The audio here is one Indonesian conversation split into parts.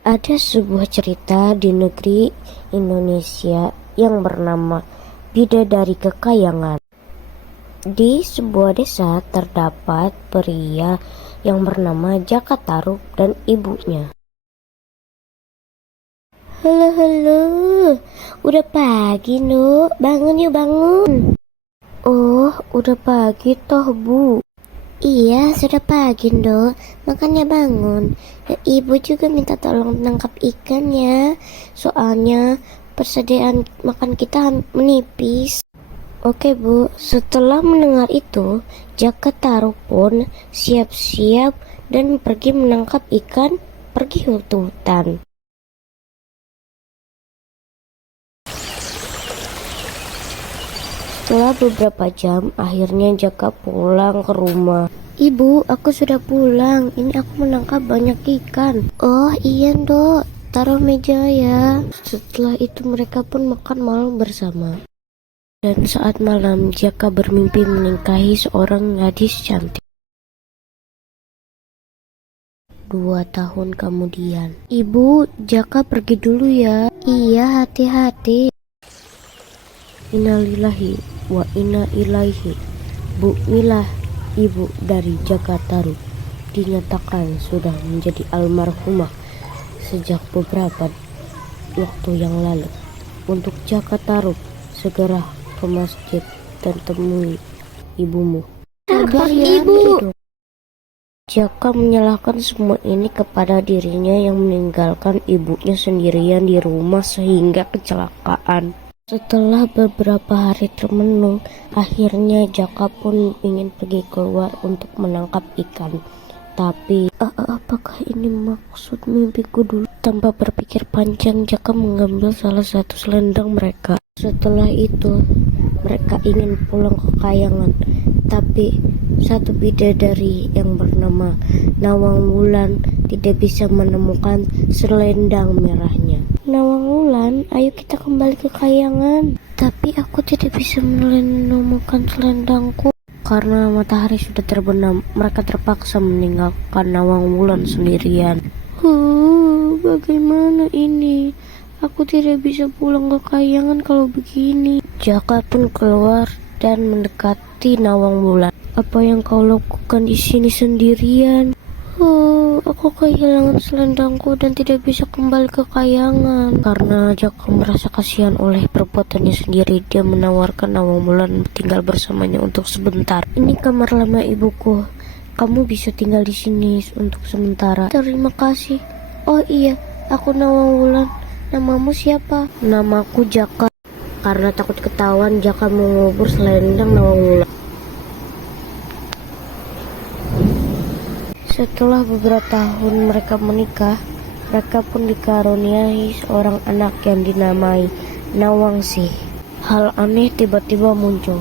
Ada sebuah cerita di negeri Indonesia yang bernama Bidadari Kekayangan. Di sebuah desa terdapat pria yang bernama Jaka Tarub dan ibunya. Halo, halo, udah pagi, Nuk. Bangun yuk, bangun. Oh, udah pagi toh, Bu. Iya, sudah pagi, Dok. Makanya bangun. Ya, Ibu juga minta tolong menangkap ikan ya. Soalnya persediaan makan kita menipis. Oke, Bu. Setelah mendengar itu, Jaka Tarub pun siap-siap dan pergi menangkap ikan, pergi ke hutan. Setelah beberapa jam, akhirnya Jaka pulang ke rumah. Ibu, aku sudah pulang. Ini aku menangkap banyak ikan. Oh iya, Dok. Taruh meja ya. Setelah itu mereka pun makan malam bersama. Dan saat malam, Jaka bermimpi menikahi seorang gadis cantik. 2 tahun kemudian. Ibu, Jaka pergi dulu ya. Iya, hati-hati. Innalillahi wa inna ilaihi. Bu Milah, ibu dari Jaka Tarub, dinyatakan sudah menjadi almarhumah sejak beberapa waktu yang lalu. Untuk Jaka Tarub, segera ke masjid dan temui ibumu. Sabar ya, Ibu. Jaka menyalahkan semua ini kepada dirinya yang meninggalkan ibunya sendirian di rumah sehingga kecelakaan. Setelah beberapa hari termenung, akhirnya Jaka pun ingin pergi keluar untuk menangkap ikan. Tapi, apakah ini maksud mimpiku dulu? Tanpa berpikir panjang, Jaka mengambil salah satu selendang mereka. Setelah itu, mereka ingin pulang ke kayangan. Tapi, satu bidadari yang bernama Nawang Wulan tidak bisa menemukan selendang merahnya. Nawang Wulan, ayo kita kembali ke kayangan. Tapi aku tidak bisa menemukan selendangku. Karena matahari sudah terbenam, mereka terpaksa meninggalkan Nawang Wulan sendirian. Bagaimana ini? Aku tidak bisa pulang ke kayangan kalau begini. Jaka pun keluar dan mendekati Nawang Wulan. Apa yang kau lakukan di sini sendirian? Aku kehilangan selendangku dan tidak bisa kembali ke kayangan. Karena Jaka merasa kasihan oleh perbuatannya sendiri, dia menawarkan Nawang Wulan tinggal bersamanya untuk sebentar. Ini kamar lama ibuku. Kamu bisa tinggal di sini untuk sementara. Terima kasih. Oh iya, aku Nawang Wulan. Namamu siapa? Namaku Jaka. Karena takut ketahuan, Jaka mengubur selendang Nawang Wulan. Setelah beberapa tahun mereka menikah, mereka pun dikaruniai seorang anak yang dinamai Nawangsih. Hal aneh tiba-tiba muncul.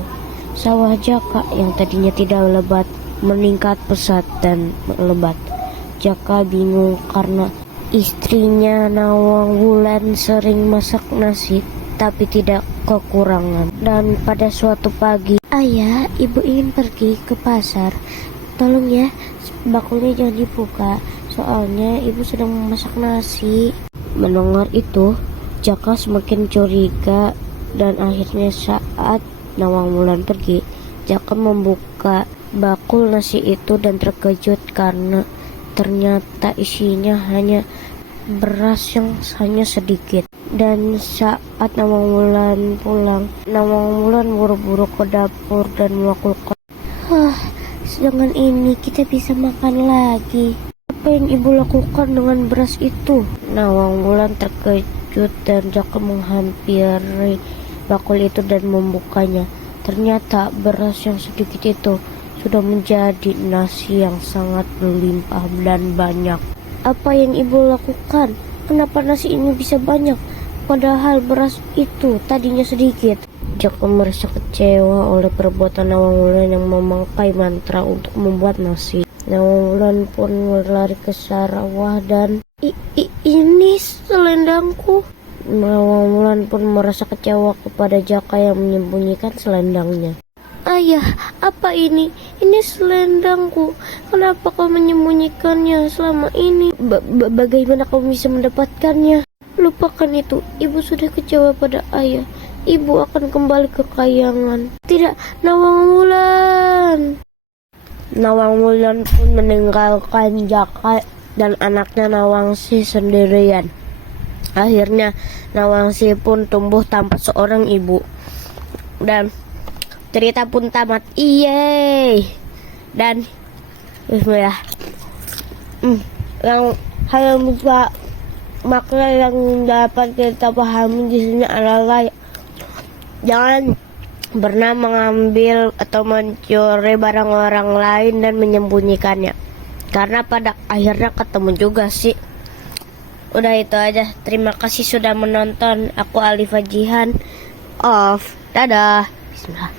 Sawah Jaka yang tadinya tidak lebat meningkat pesat dan melebat. Jaka bingung karena istrinya Nawang Wulan sering masak nasi tapi tidak kekurangan. Dan pada suatu pagi, ayah, ibu ingin pergi ke pasar. Tolong ya, bakulnya jangan dibuka, soalnya ibu sedang memasak nasi. Mendengar itu, Jaka semakin curiga dan akhirnya saat Nawang Wulan pergi, Jaka membuka bakul nasi itu dan terkejut karena ternyata isinya hanya beras yang hanya sedikit. Dan saat Nawang Wulan pulang, Nawang Wulan buru-buru ke dapur dan melakukan dengan ini kita bisa makan lagi. Apa yang ibu lakukan dengan beras itu? Nawang Wulan terkejut dan Jaka menghampiri bakul itu dan membukanya. Ternyata beras yang sedikit itu sudah menjadi nasi yang sangat berlimpah dan banyak. Apa yang ibu lakukan? Kenapa nasi ini bisa banyak? Padahal beras itu tadinya sedikit. Jaka merasa kecewa oleh perbuatan Nawang Wulan yang memangkai mantra untuk membuat nasi. Nawang Wulan pun berlari ke sawah dan ini selendangku. Nawang Wulan pun merasa kecewa kepada Jaka yang menyembunyikan selendangnya. Ayah, apa ini? Ini selendangku. Kenapa kau menyembunyikannya selama ini? Bagaimana kau bisa mendapatkannya? Lupakan itu. Ibu sudah kecewa pada ayah. Ibu akan kembali ke kayangan. Tidak, Nawang Wulan. Nawang Wulan pun meninggalkan Jaka dan anaknya Nawangsi sendirian. Akhirnya Nawangsi pun tumbuh tanpa seorang ibu. Dan cerita pun tamat. Yeay. Dan bismillah. Yang hal yang bisa makna yang dapat kita pahami di sini adalah jangan pernah mengambil atau mencuri barang orang lain dan menyembunyikannya, karena pada akhirnya ketemu juga sih. Udah itu aja. Terima kasih sudah menonton. Aku Alifa Jihan. Off. Dadah. Bismillah.